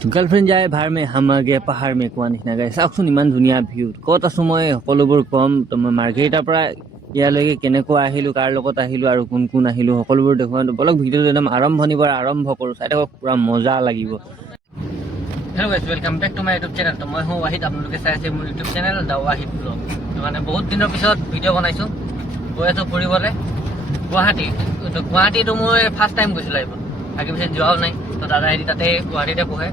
Girlfriend যায় ভাৰ মে হাম আগে পাহাৰ মে কোৱা নিচিনা গাই চাওকচোন ইমান ধুনীয়া ভিউ ক'ত আছোঁ মই সকলোবোৰ ক'ম তো মই মাৰ্ঘেৰিটাৰ পৰা ইয়ালৈকে কেনেকুৱা আহিলোঁ কাৰ লগত আহিলোঁ আৰু কোন কোন আহিলোঁ সকলোবোৰ দেখুৱাম বলক ভিডিঅ'টো একদম আৰম্ভণিৰ পৰা আৰম্ভ কৰোঁ চাই থাকক পূৰা মজা লাগিব hello' guys welcome back to my YouTube channel তো মই ৱাহিদ আপোনালোকে চাই আছে মোৰ YouTube channel the Wahid blog মানে বহুত দিনৰ পিছত ভিডিঅ' বনাইছোঁ গৈ আছোঁ ফুৰিবলৈ গুৱাহাটীটো মই ফাৰ্ষ্ট টাইম গৈছিলোঁ এইবোৰ বাকী পিছত যোৱাও নাই তো দাদা হেৰি তাতে গুৱাহাটীতে পঢ়ে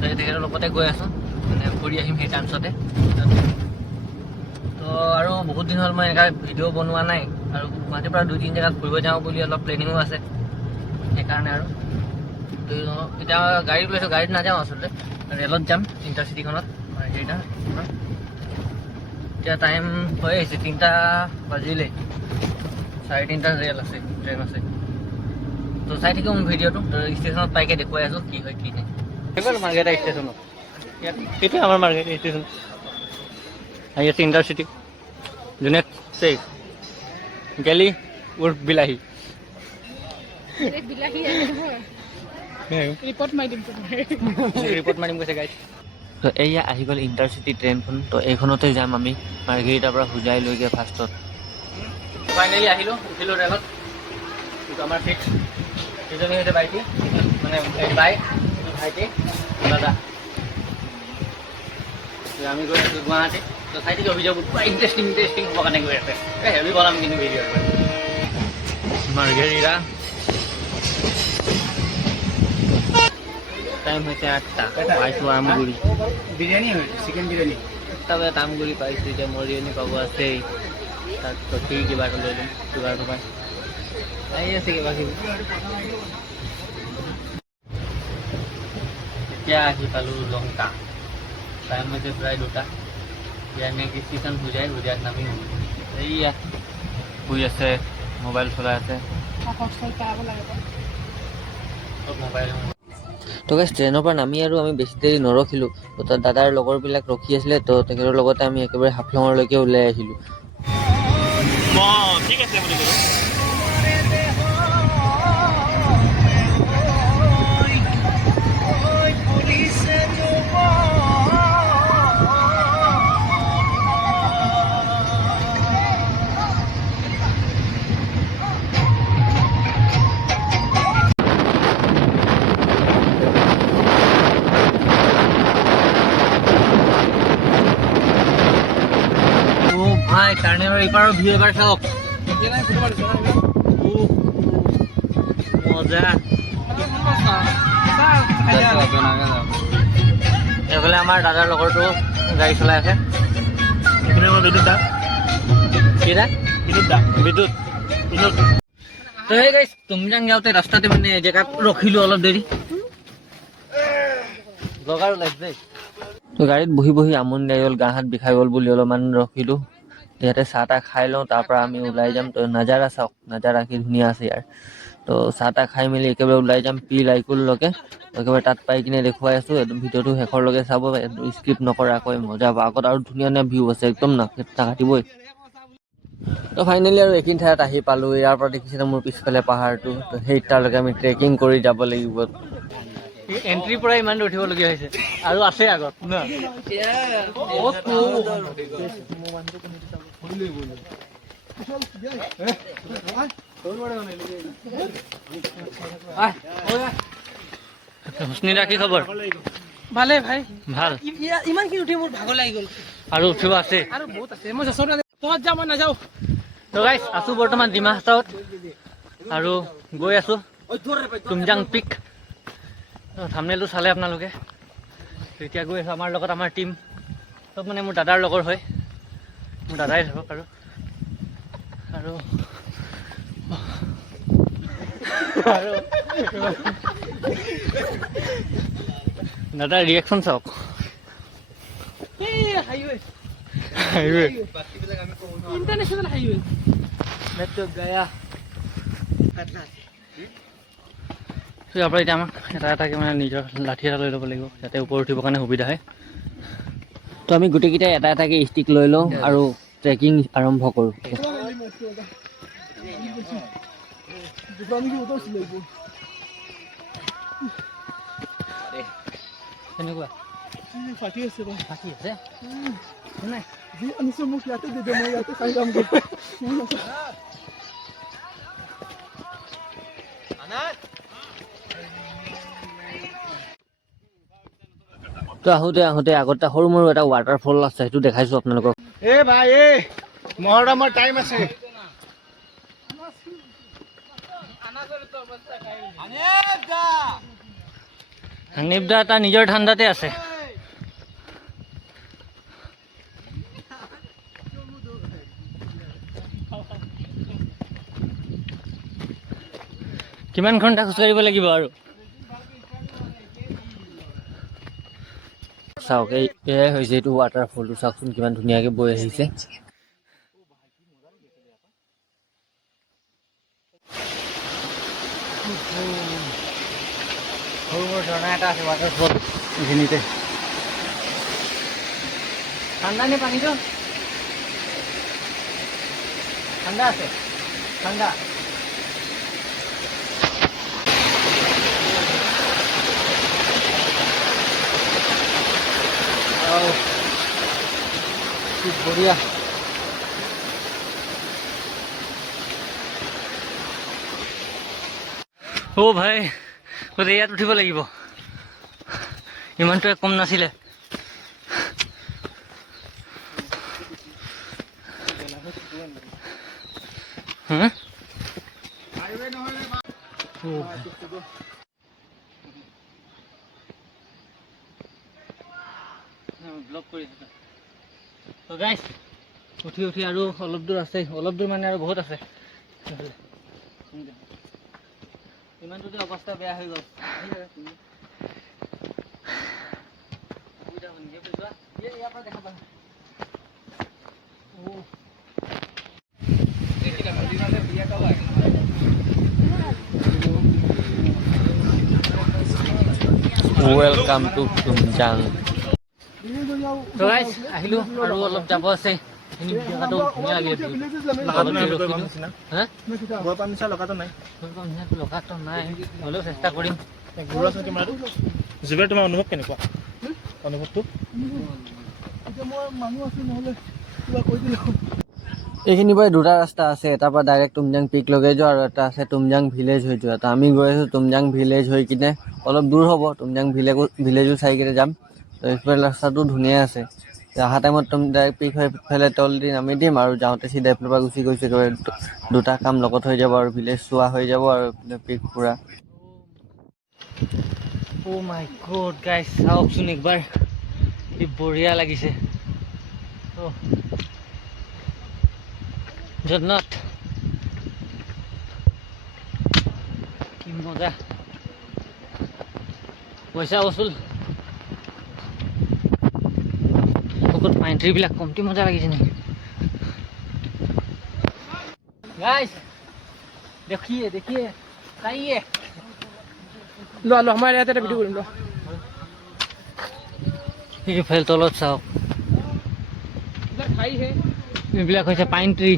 তো তেখেতৰ লগতে গৈ আছোঁ মানে ফুৰি আহিম সেই টাইমছতে তো আৰু বহুত দিন হ'ল মই এনেকুৱা ভিডিঅ' বনোৱা নাই আৰু গুৱাহাটীৰ পৰা 2-3 জেগাত ফুৰিব যাওঁ বুলি অলপ প্লেনিঙো আছে সেইকাৰণে আৰু তো এতিয়া গাড়ী লৈছোঁ গাড়ীত নাযাওঁ আচলতে ৰেলত যাম ইণ্টাৰচিটিখনত হেৰিটা এতিয়া টাইম হৈ আহিছে 3টা বাজিলেই 3:30 ৰেল আছে ট্ৰেইন আছে তো চাই থাকিব মোৰ ভিডিঅ'টো ষ্টেচনত পাইকে দেখুৱাই আছোঁ কি হয় কি নাই মাৰ্ঘেৰিটা ষ্টেচনত এইটোৱে আমাৰ মাৰ্ঘেৰিটা ষ্টেচন আহি আছে ইণ্টাৰচিটি জুনেট চেক গেলি উৰ্ফ বিলাহী ৰিপৰ্ট মাৰিম কৈছে গাইড তো এয়া আহি গ'ল ইণ্টাৰচিটি ট্ৰেইনখন তো এইখনতে যাম আমি মাৰ্ঘেৰিটাৰ পৰা হোজাইলৈকে ফাৰ্ষ্টত ফাইনেলি আহিলোঁ উঠিলোঁ ৰেলত কিন্তু আমাৰ চিট ইজনী হৈছে বাইটি মানে বাই ভাইটি দাদা আমি গৈ আছোঁ গুৱাহাটী তো চাই থাকি ভিডিঅ'বোৰ পুৰা ইণ্টাৰেষ্টিং হ'ব কাৰণে গৈ আছে হেভি বনাম কিন্তু ভিডিঅ' মাৰ্ঘেৰিটা টাইম হৈছে 8টা পাইছোঁ আমগুৰি বিৰিয়ানি চিকেন বিৰিয়ানি তাৰপৰা আমগুৰি পাইছোঁ এতিয়া মৰিয়নি পাব আছেই তাৰপিছত কিবা এটা লৈ ল'ম কিবা পাই আহি আছে কিবা কিবি এতিয়া আহি পালোঁ লংকা টাইম হৈছে প্ৰায় 2টা এতিয়া আমি ষ্টেচন হোজাইত নামি এইয়া শুই আছে মোবাইল চলাই আছে মোবাইল তো গাইছ ট্ৰেইনৰ পৰা নামি আৰু আমি বেছি দেৰি নৰখিলোঁ তো তাত দাদাৰ লগৰবিলাক ৰখি আছিলে তো তেখেতৰ লগতে আমি একেবাৰে হাফলঙলৈকে ওলাই আহিলোঁ ঠিক আছে বুলি ক'লো ভাই টাৰ্ণেলৰ ইপাৰৰ ভিউ এবাৰ চাওক মজা এইফালে আমাৰ দাদাৰ লগৰটো গাড়ী চলাই আছে এইফালে আমাৰ বিদ্যুৎ দা কিৰা বিদ্যুৎ তো সেই গাইছ তুমজাং যাওঁতে ৰাস্তাতে মানে জেগাত ৰখিলোঁ অলপ দেৰি লগাৰো লাগিছে তো গাড়ীত বহি বহি আমনি লাগি গ'ল গা হাত বিষাই গ'ল বুলি অলপমান ৰখিলোঁ ইয়াতে চাহ তাহ খাই লওঁ তাৰ পৰা আমি ওলাই যাম তো নাজাৰা চাওক নাজাৰা কি ধুনীয়া আছে ইয়াৰ তো চাহ তাহ খাই মেলি একেবাৰে ওলাই যাম পি লাইকুললৈকে একেবাৰে তাত পাই কিনে দেখুৱাই আছোঁ ভিডিঅ'টো শেষৰলৈকে চাব স্কিপ নকৰাকৈ মজা পাব আগত আৰু ধুনীয়া ধুনীয়া ভিউ আছে একদম নাকাটিবই তো ফাইনেলি আৰু এইখিনি ঠাইত আহি পালোঁ ইয়াৰ পৰা দেখিছিলে মোৰ পিছফালে পাহাৰটো তো সেই তালৈকে আমি ট্ৰেকিং কৰি যাব লাগিব এণ্ট্ৰিৰ পৰা ইমান উঠিবলগীয়া হৈছে আৰু আছে আগত হুচনিদা কি খবৰ ভালে ভাই ভাল ইমান কি উঠি মোৰ ভাগৰ লাগি গ'ল আৰু উঠিব আছে আৰু বহুত আছে মই তহঁত যা মই নাযাওঁ তো গাইছ আছোঁ বৰ্তমান ডিমা হাছাওত আৰু গৈ আছোঁ তুমজাং পিক থাম্বনেইলটো চালে আপোনালোকে এতিয়া গৈ আছোঁ আমাৰ লগত আমাৰ টীম চব মানে মোৰ দাদাৰ লগৰ হয় মোৰ দাদাই ধৰক আৰু দাদাৰ ৰিয়েকশ্যন চাওক highway highway international highway metro' Gaya ইয়াৰ পৰা এতিয়া আমাক এটাকৈ মানে নিজৰ লাঠি এটা লৈ ল'ব লাগিব যাতে ওপৰত উঠিবৰ কাৰণে সুবিধা হয় তো আমি গোটেইকেইটাই এটাকৈ ষ্টিক লৈ লওঁ আৰু ট্ৰেকিং আৰম্ভ কৰোঁ কেনেকুৱা ফাটি আছে বা ফাটি আছে নাই যি আনিছো মোক ইয়াতে দি দে মই ইয়াতে খাই যামগৈ তো আহোঁতে আহোঁতে আগতে সৰু মৰু এটা ৱাটাৰফল আছে সেইটো দেখাইছোঁ আপোনালোকক এ ভাই এ মহৰমৰ টাইম আছে হানিফ দা তাৰ নিজৰ ঠাণ্ডাতে আছে কিমান ঘণ্টা খোজকাঢ়িব লাগিব আৰু চাওক এয়াই হৈছে এইটো ৱাটাৰফলটো চাওকচোন কিমান ধুনীয়াকৈ বৈ আহিছে সৰু সৰু ঝৰ্ণা এটা আছে ৱাটাৰফল এইখিনিতে ঠাণ্ডা নে পানীটো ঠাণ্ডা আছে ঠাণ্ডা খুব বঢ়িয়া অ' ভাই গতিকে ইয়াত উঠিব লাগিব ইমানটোৱে কম নাছিলে ব্লক কৰি তো গাইছ উঠি উঠি আৰু অলপ দূৰ আছে অলপ দূৰ মানে আৰু বহুত আছে ইমানটোতে অৱস্থা বেয়া হৈ গ'ল ইয়াৰ পৰা দেখা পালোঁ ৱেলকাম টু তুমজাং তো গাইছ আহিলোঁ আৰু অলপ যাব আছে জেগাটো ধুনীয়া লাগিলে লগাটো নাই হ'লেও চেষ্টা কৰিম জুবেৰ তোমাৰ অনুভৱ কেনেকুৱা অনুভৱটো এইখিনিৰ পৰা দুটা ৰাস্তা আছে এটাৰ পৰা ডাইৰেক্ট তুমজাং পিক লগাই যোৱা আৰু এটা আছে তুমজাং ভিলেজ হৈ যোৱা তো আমি গৈ আছোঁ তুমজাং ভিলেজ হৈ কিনে অলপ দূৰ হ'ব তুমজাং ভিলেজো চাই কিনে যাম তো এইফালে ৰাস্তাটো ধুনীয়া আছে অহা টাইমত ডাইৰেক্ট পিক হৈ পেলাই তল দি নামি দিম আৰু যাওঁতে চিধা এইফালৰ পৰা গুচি গৈছে দুটা কাম লগত হৈ যাব আৰু ভিলেজ চোৱা হৈ যাব আৰু পিক পুৰা অ' মাই গড গাইছ চাওকচোন একবাৰ কি বঢ়িয়া লাগিছে জন্নত কি মজা পইচা বচুল বহুত পাইন ট্ৰীবিলাক কমটি মজা লাগিছে নেকি গাইছ देखिए देखिए चाहिए লো লো আমাৰ ইয়াতে এটা ভিডিঅ' কৰিম লো এইফালে তলত চাওক ঠাই হে এইবিলাক হৈছে পাইন ট্ৰী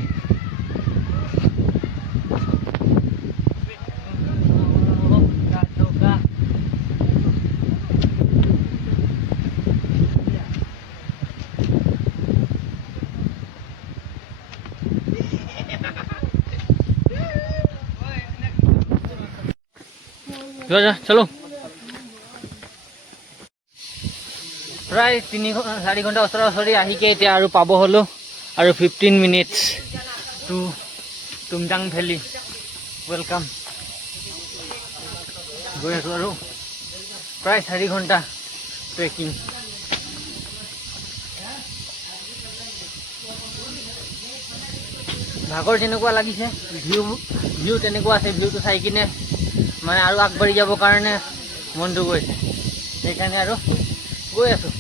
চলো প্ৰায় 3-4 ঘণ্টা ওচৰা ওচৰি আহিকে এতিয়া আৰু পাব হ'লোঁ আৰু 15 মিনিটছ টু তুমজাং ভেলী ৱেলকাম গৈ আছোঁ আৰু প্ৰায় 4 ঘণ্টা ট্ৰেকিং ভাগৰ যেনেকুৱা লাগিছে ভিউ তেনেকুৱা আছে ভিউটো চাই কিনে মানে আৰু আগবাঢ়ি যাবৰ কাৰণে মনটো গৈছে সেইকাৰণে আৰু গৈ আছোঁ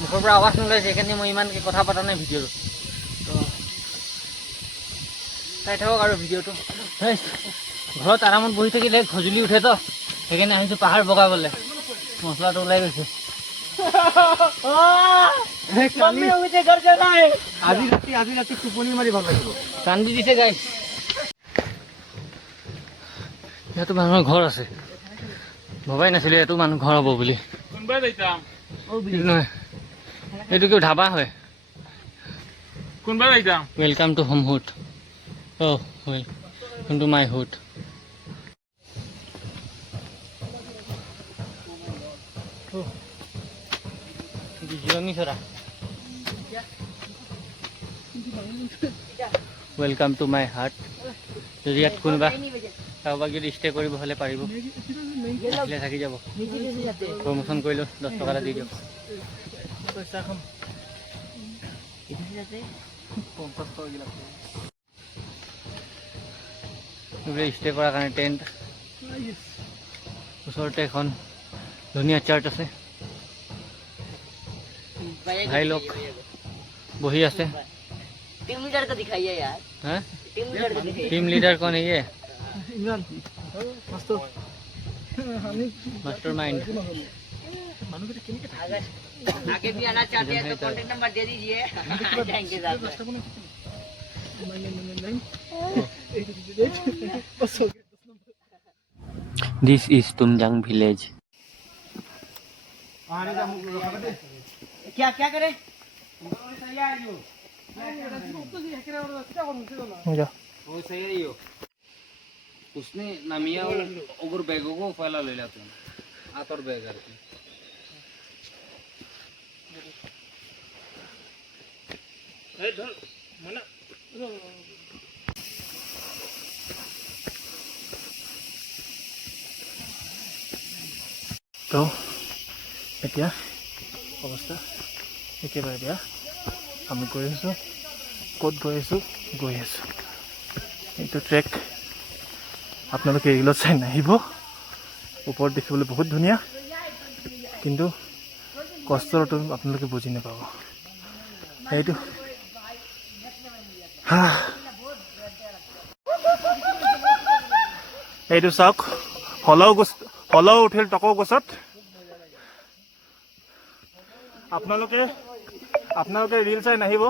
মুখৰ পৰা আৱাজ নোলাইছে সেইকাৰণে মই ইমানকৈ কথা পতা নাই ভিডিঅ'টো তো চাই থাকক আৰু ভিডিঅ'টো ঘৰত আৰামত বহি থাকিলে খজুলি উঠে তো সেইকাৰণে আহিছোঁ পাহাৰ বগাবলৈ মছলাটো ওলাই গৈছে আজি ৰাতি টোপনি মাৰি ভাল লাগিব কান্দি দিছে গাইছ ইয়াতো মানুহৰ ঘৰ আছে ভবাই নাছিলো এইটো মানুহ ঘৰ হ'ব বুলি নহয় এইটো কিয় ধাবা হয় welcome to home hood welcome to my hood জিৰণি চৰা ৱেলকাম টু মাই হাৰ্ট যদি ইয়াত কোনোবা কাৰোবাক যদি ষ্টে কৰিব হ'লে পাৰিব আহিলে থাকি যাব প্ৰমোশ্যন কৰিলোঁ 10 টকা এটা দি দিয়ক ষ্টে কৰাৰ কাৰণে টেণ্ট ওচৰতে এখন ধুনীয়া চাৰ্চ আছে ভাই লোক বহি আছে टीम लीडर को दिखाइए यार हाँ टीम लीडर को दिखाइए टीम लीडर कौन है ये ইমৰান মাষ্টৰ আমি मास्टरमाइंड মানুহকেইটা কেনেকৈ থাকে अगर आगे भी आना चाहते हैं तो कॉन्टेक्ट नंबर दे दीजिए आ जाएंगे साथ में This is Tumjang village. क्या क्या करें उसने नमिया और बैगों को फैला ले जाते हैं आतर बैग करके তো এতিয়া অৱস্থা একেবাৰে বেয়া আমি গৈ আছোঁ ক'ত গৈ আছোঁ এইটো ট্ৰেক আপোনালোকে এইগুলো চাই নাহিব ওপৰত দেখিবলৈ বহুত ধুনীয়া কিন্তু কষ্টটো আপোনালোকে বুজি নাপাব এইটো এইটো চাওক হলৌ উঠিল টকৌ গছত আপোনালোকে ৰিল চাই নাহিব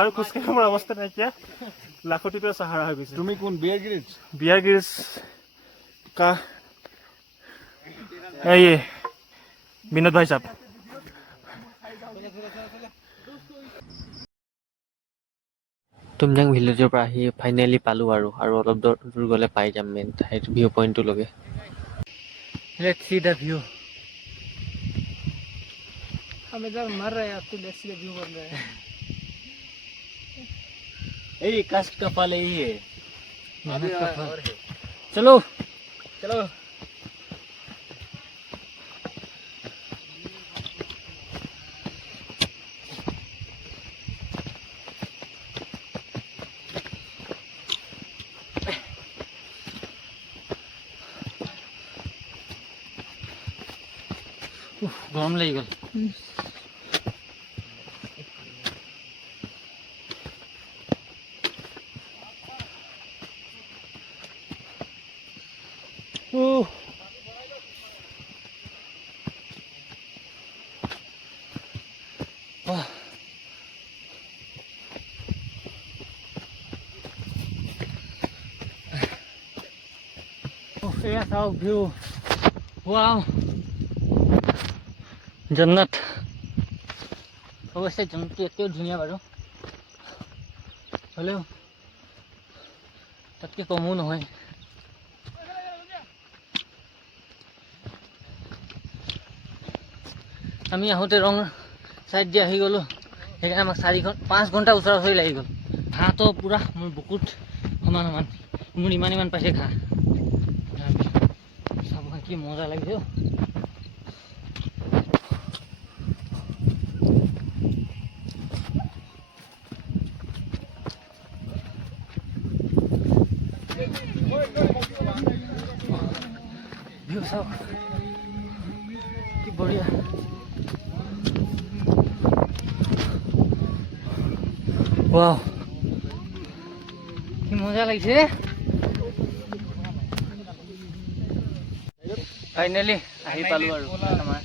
আৰু খোজকাঢ়িবৰ অৱস্থা নাইকিয়া লাখুটিৰ চাহাৰা হৈ গৈছে तुम्हें कौन बियर ग्रिल्स बियर ग्रिल्स का ये विनोद भाई साहब Tumjang villageৰ পৰা আহি ফাইনেলি পালোঁ আৰু অলপ দূৰ গ'লে পাই যাম মেইন সেইটো ভিউ পইণ্টটো লগে Let's see the view. हम इधर मर रहे हैं तो लेट्स सी व्यू बन रहा है यही कष्ट का फल यही है मेहनत का फल चलो গৰম লাগি গ'ল এয়া চাওক ভিউ ৱাও জন্নত অৱশ্যে জন্নতটো এতিয়াও ধুনীয়া বাৰু হ'লেও তাতকৈ কমো নহয় আমি আহোঁতে ৰং চাইড দি আহি গ'লোঁ সেইকাৰণে আমাক 5 ঘণ্টা ওচৰা ওচৰি লাগি গ'ল ঘাঁহটো পূৰা মোৰ বুকুত সমান মোৰ ইমান পাইছে ঘাঁহ চাব কি মজা লাগিছে ভিউ চাওক কি বঢ়িয়া ৱাও কি মজা লাগিছে ফাইনেলি আহি পালোঁ আৰু আমাৰ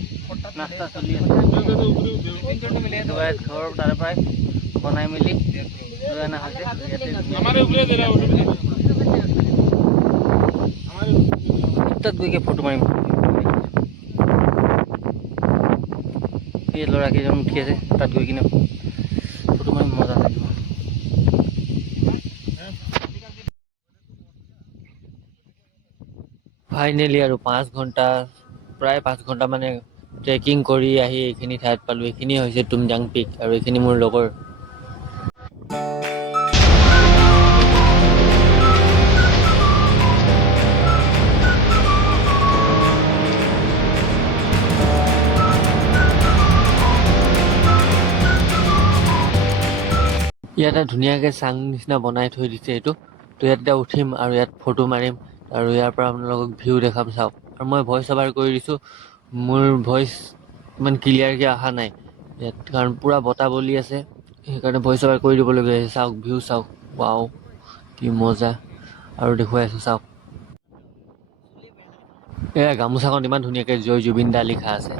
নাস্তা চলি আছে ঘৰৰ তাৰ পৰাই বনাই মেলি লৈ অনা হৈছে তাত গৈ ফটো মাৰিম। এই ল'ৰাকেইজন উঠি আছে, তাত গৈ কিনে ফটো মাৰিম, মজা লাগিব। ফাইনেলি আৰু 5 ঘণ্টা, প্ৰায় 5 ঘণ্টা মানে ট্ৰেকিং কৰি আহি এইখিনি ঠাইত পালোঁ। এইখিনি হৈছে তুমজাং পিক আৰু এইখিনি মোৰ লগৰ। ইয়াতে ধুনীয়াকৈ চাং নিচিনা বনাই থৈ দিছে এইটো। তো ইয়াতে উঠিম আৰু ইয়াত ফটো মাৰিম আৰু ইয়াৰ পৰা আপোনালোকক ভিউ দেখাম, চাওক। আৰু মই ভইচ অভাৰ কৰি দিছোঁ, মোৰ ভইচ ইমান ক্লিয়াৰকৈ অহা নাই ইয়াত, কাৰণ পূৰা বতাহ বলি আছে, সেইকাৰণে ভইচ অভাৰ কৰি দিবলগীয়া হৈছে। চাওক ভিউ চাওক, ৱাও কি মজা। আৰু দেখুৱাই আছোঁ চাওক, এয়া গামোচাখন ইমান ধুনীয়াকৈ জয় জুবিন দা লিখা আছে।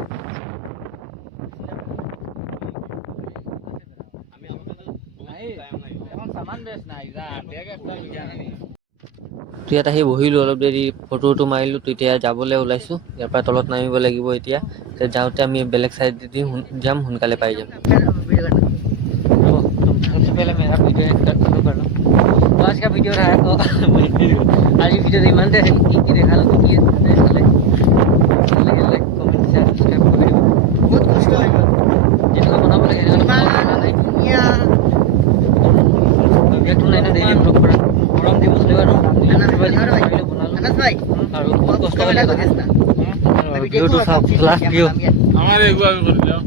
তো ইয়াত আহি বহিলোঁ, অলপ দেৰি ফটো মাৰিলোঁ। তো এতিয়া যাবলৈ ওলাইছোঁ, ইয়াৰ পৰা তলত নামিব লাগিব এতিয়া। যাওঁতে আমি বেলেগ ছাইডেদি যাম, সোনকালে পাই যাম। सबसे पहले मेरा वीडियो स्टार्ट शुरू कर लो। तो आज का वीडियो रहा है, तो आज वीडियो इमान दे की देखा लो कि लाइक कमेंट शेयर सब्सक्राइब कर दियो। बहुत कष्ट লাগে যেটা বানাবো লাগে যেটা একটু নাই না দেই ব্লগ করা গরম দিব চলে আর আনাস ভাই আর বহুত কষ্ট লাগে ভিডিওটো সব লাস্ট ভিউ আমার এগুলো আমি করে দাও।